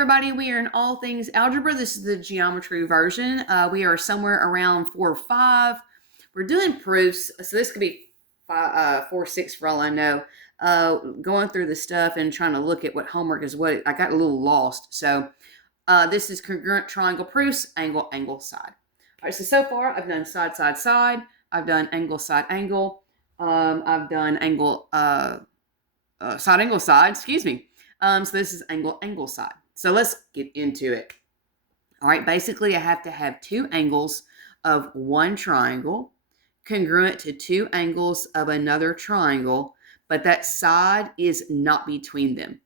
everybody, we are in all things algebra. This is the geometry version. We are somewhere around 4 or 5. We're doing proofs, so this could be 4 or 6 for all I know. Going through the stuff and trying to look at what homework is what. I got a little lost. So this is congruent triangle proofs, angle, angle, side. All right, so far I've done side, side, side. I've done angle, side, angle. I've done angle, side, angle, side, excuse me. So this is angle, angle, side. So let's get into it. All right, basically I have to have two angles of one triangle congruent to two angles of another triangle, but that side is not between them.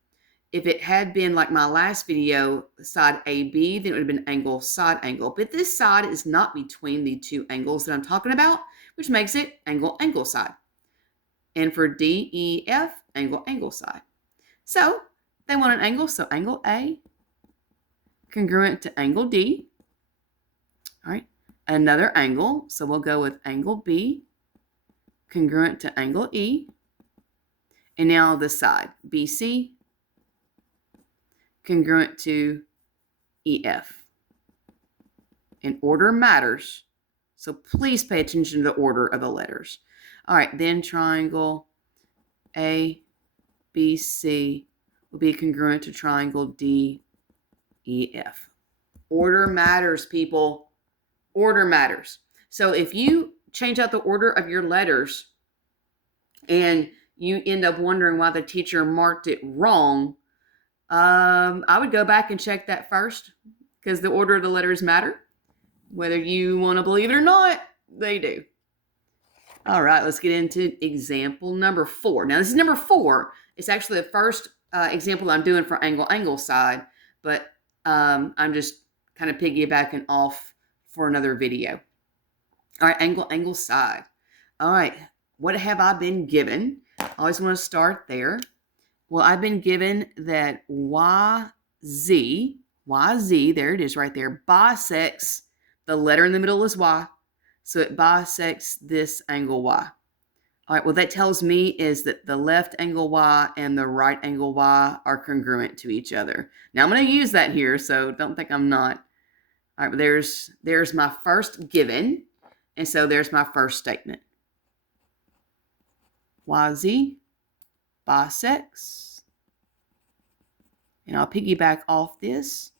If it had been like my last video, side AB, then it would have been angle, side, angle. But this side is not between the two angles that I'm talking about, which makes it angle, angle, side. And for DEF, angle, angle, side. So they want an angle, so angle A congruent to angle D. All right, another angle, so we'll go with angle B congruent to angle E. And now the side, BC congruent to EF. And order matters, so please pay attention to the order of the letters. All right, then triangle ABC will be congruent to triangle DEF. Order matters, people. Order matters. So if you change out the order of your letters and you end up wondering why the teacher marked it wrong, I would go back and check that first, because the order of the letters matter. Whether you want to believe it or not, they do. All right, let's get into example number 4. Now, this is number 4. It's actually the first example I'm doing for angle, angle, side, but I'm just kind of piggybacking off for another video. All right, angle, angle, side. All right, what have I been given? I always want to start there. Well, I've been given that YZ, there it is right there, bisects, the letter in the middle is Y, so it bisects this angle Y. All right, what that tells me is that the left angle Y and the right angle Y are congruent to each other. Now, I'm going to use that here, so don't think I'm not. All right, but there's my first given, and so there's my first statement. YZ bisects, and I'll piggyback off this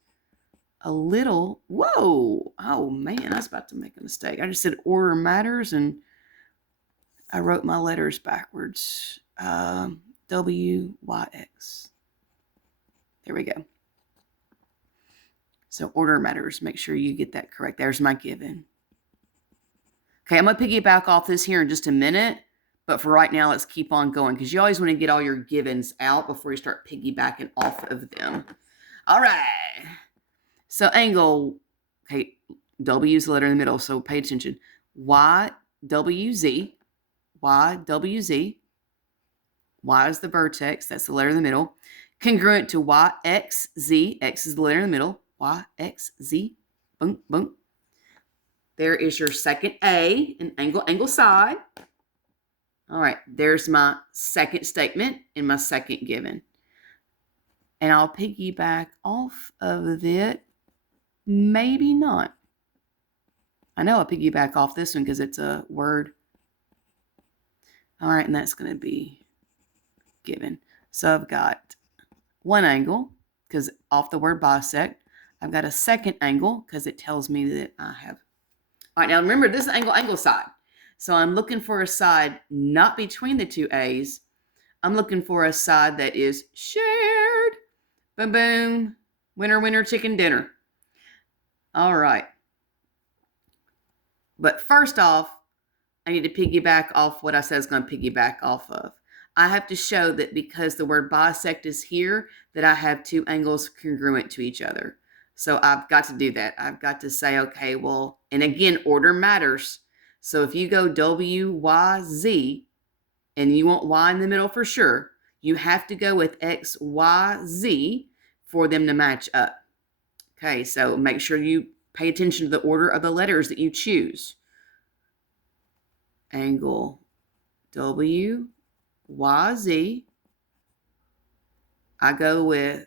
a little. Whoa, oh man, I was about to make a mistake. I just said order matters, and I wrote my letters backwards. WYX. There we go. So order matters. Make sure you get that correct. There's my given. Okay, I'm going to piggyback off this here in just a minute. But for right now, let's keep on going, because you always want to get all your givens out before you start piggybacking off of them. All right. So angle, okay, W is the letter in the middle, so pay attention. YWZ. YWZ. Y is the vertex. That's the letter in the middle. Congruent to YXZ. X is the letter in the middle. YXZ. Boom, boom. There is your second A in angle, angle, side. All right, there's my second statement in my second given. And I'll piggyback off of it. Maybe not. I know I'll piggyback off this one because it's a word. All right, and that's going to be given. So I've got one angle, because off the word bisect. I've got a second angle, because it tells me that I have. All right, now remember, this is angle, angle, side. So I'm looking for a side not between the two A's. I'm looking for a side that is shared. Boom, boom. Winner, winner, chicken dinner. All right. But first off, I need to piggyback off what I said I was going to piggyback off of. I have to show that because the word bisect is here, that I have two angles congruent to each other. So I've got to do that. I've got to say, okay, well, and again, order matters. So if you go WYZ and you want Y in the middle for sure, you have to go with XYZ for them to match up. Okay, so make sure you pay attention to the order of the letters that you choose. Angle WYZ. I go with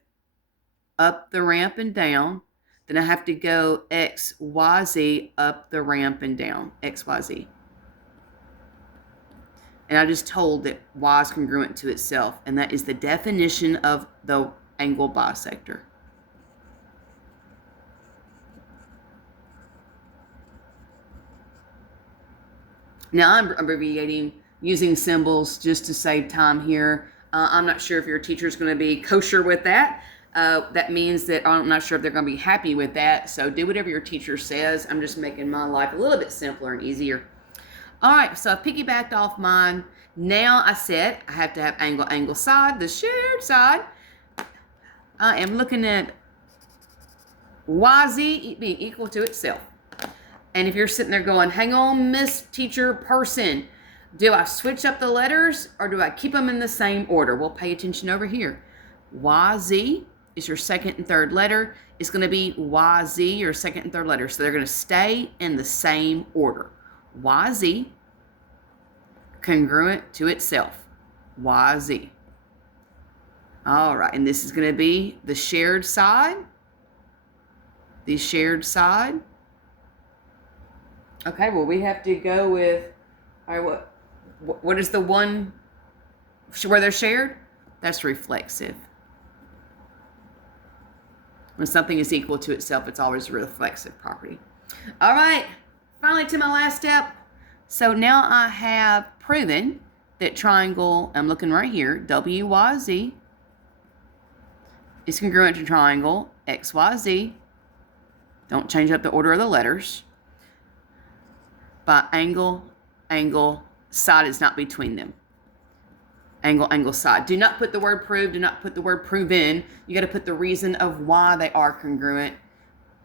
up the ramp and down. Then I have to go X, Y, Z up the ramp and down, X, Y, Z. And I just told that Y is congruent to itself, and that is the definition of the angle bisector. Now I'm abbreviating, using symbols just to save time here. I'm not sure if your teacher's going to be kosher with that. That means that I'm not sure if they're going to be happy with that. So do whatever your teacher says. I'm just making my life a little bit simpler and easier. All right, so I piggybacked off mine. Now I said I have to have angle, angle, side, the shared side. I am looking at YZ being equal to itself. And if you're sitting there going, hang on, Miss Teacher Person, do I switch up the letters or do I keep them in the same order? Well, pay attention over here. YZ is your second and third letter. It's going to be YZ, your second and third letter. So they're going to stay in the same order. YZ, congruent to itself. YZ. All right, and this is going to be the shared side. The shared side. Okay, well, we have to go with, all right, what is the one where they're shared? That's reflexive. When something is equal to itself, it's always a reflexive property. All right, finally to my last step. So now I have proven that triangle, I'm looking right here, WYZ is congruent to triangle XYZ. Don't change up the order of the letters. By angle, angle, side is not between them. Angle, angle, side. Do not put the word prove. Do not put the word proven. You got to put the reason of why they are congruent.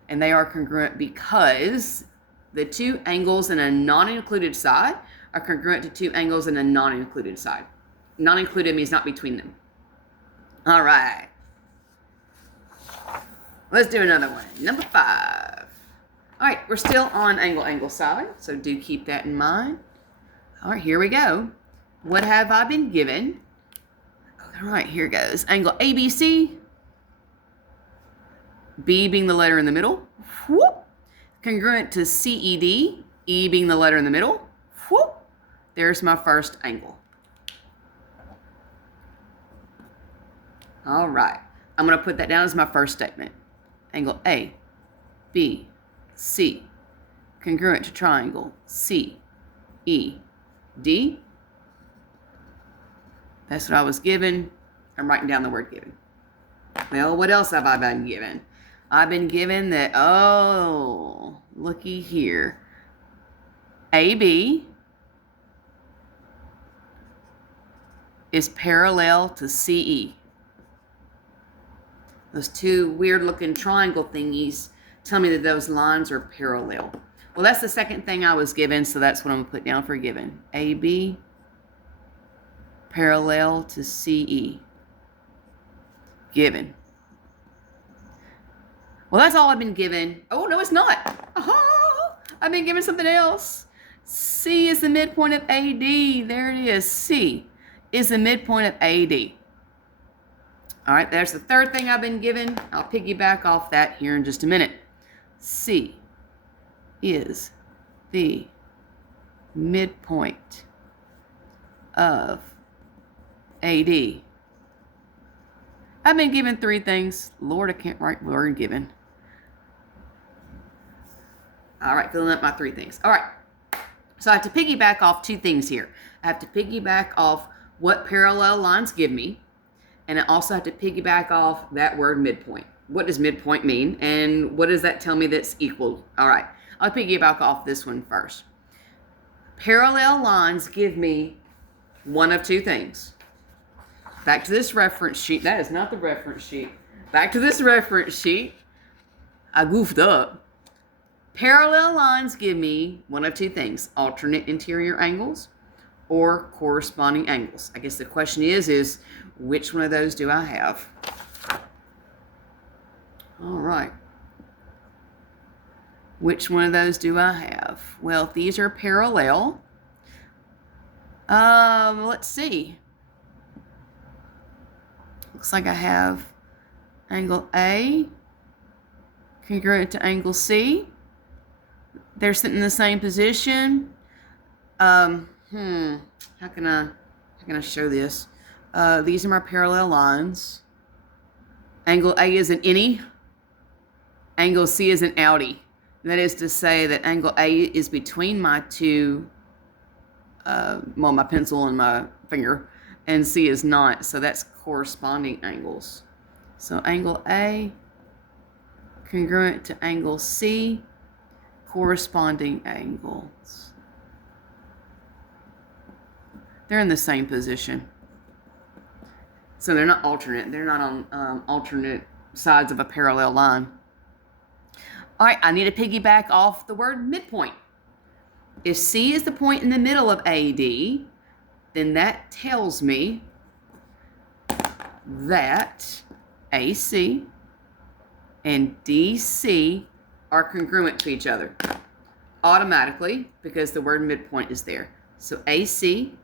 And they are congruent because the two angles in a non-included side are congruent to two angles in a non-included side. Non-included means not between them. All right. Let's do another one. Number 5. All right, we're still on angle, angle, side, so do keep that in mind. All right, here we go. What have I been given? All right, here goes. Angle ABC, B being the letter in the middle, whoop. Congruent to CED, E being the letter in the middle, whoop. There's my first angle. All right, I'm going to put that down as my first statement. Angle A, B, C, congruent to triangle C, E, D. That's what I was given. I'm writing down the word given. Well, what else have I been given? I've been given that, oh, looky here. AB is parallel to CE. Those two weird looking triangle thingies tell me that those lines are parallel. Well, that's the second thing I was given, so that's what I'm going to put down for given. AB parallel to CE. Given. Well, that's all I've been given. Oh, no, it's not. Oh, I've been given something else. C is the midpoint of AD. There it is. C is the midpoint of AD. All right, there's the third thing I've been given. I'll piggyback off that here in just a minute. C is the midpoint of AD. I've been given 3 things. Lord, I can't write word given. All right, filling up my 3 things. All right, so I have to piggyback off 2 things here. I have to piggyback off what parallel lines give me, and I also have to piggyback off that word midpoint. What does midpoint mean, and what does that tell me that's equal? All right, I'll piggyback off this one first. Parallel lines give me one of 2 things. Back to this reference sheet. That is not the reference sheet. Back to this reference sheet. I goofed up. Parallel lines give me one of 2 things. Alternate interior angles or corresponding angles. I guess the question is which one of those do I have? All right. Which one of those do I have? Well, if these are parallel, let's see. Looks like I have Angle A congruent to angle C. They're sitting in the same position. How can I show this? These are my parallel lines. Angle A is an innie. Angle C is an outie. That is to say that angle A is between my two, my pencil and my finger, and C is not. So that's corresponding angles. So angle A congruent to angle C, corresponding angles. They're in the same position. So they're not alternate. They're not on alternate sides of a parallel line. All right, I need to piggyback off the word midpoint. If C is the point in the middle of AD, then that tells me that AC and DC are congruent to each other automatically because the word midpoint is there. So AC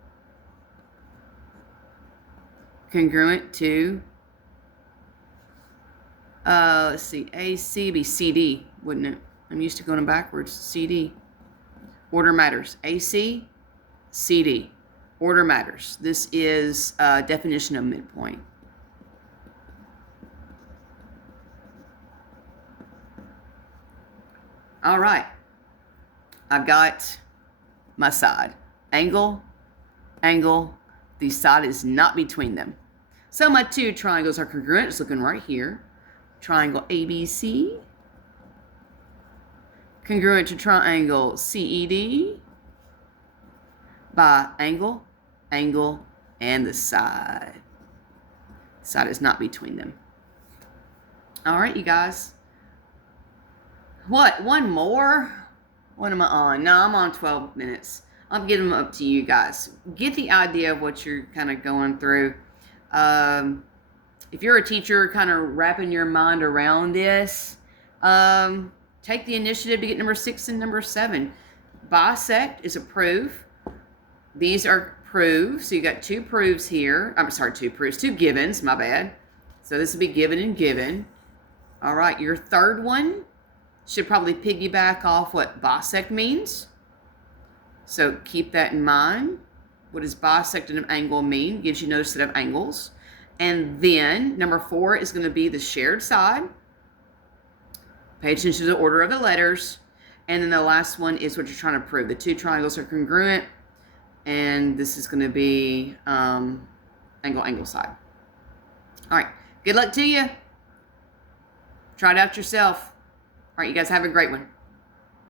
congruent to, let's see, AC be CD, wouldn't it? I'm used to going backwards. CD. Order matters. AC, CD. Order matters. This is a definition of midpoint. All right. I've got my side. Angle, angle. The side is not between them. So my two triangles are congruent. It's looking right here. Triangle ABC. Congruent to triangle CED by angle, angle, and the side. Side is not between them. All right, you guys. What? One more? What am I on? No, I'm on 12 minutes. I'm getting them up to you guys. Get the idea of what you're kind of going through. If you're a teacher kind of wrapping your mind around this, take the initiative to get number 6 and number 7. Bisect is a proof. These are proofs. So you got two proofs here. I'm sorry, two proofs, two givens, my bad. So this would be given and given. All right, your third one should probably piggyback off what bisect means. So keep that in mind. What does bisecting an angle mean? Gives you no set of angles. And then number 4 is going to be the shared side. Pay attention to the order of the letters. And then the last one is what you're trying to prove. The two triangles are congruent. And this is going to be angle, angle, side. All right. Good luck to you. Try it out yourself. All right, you guys have a great one.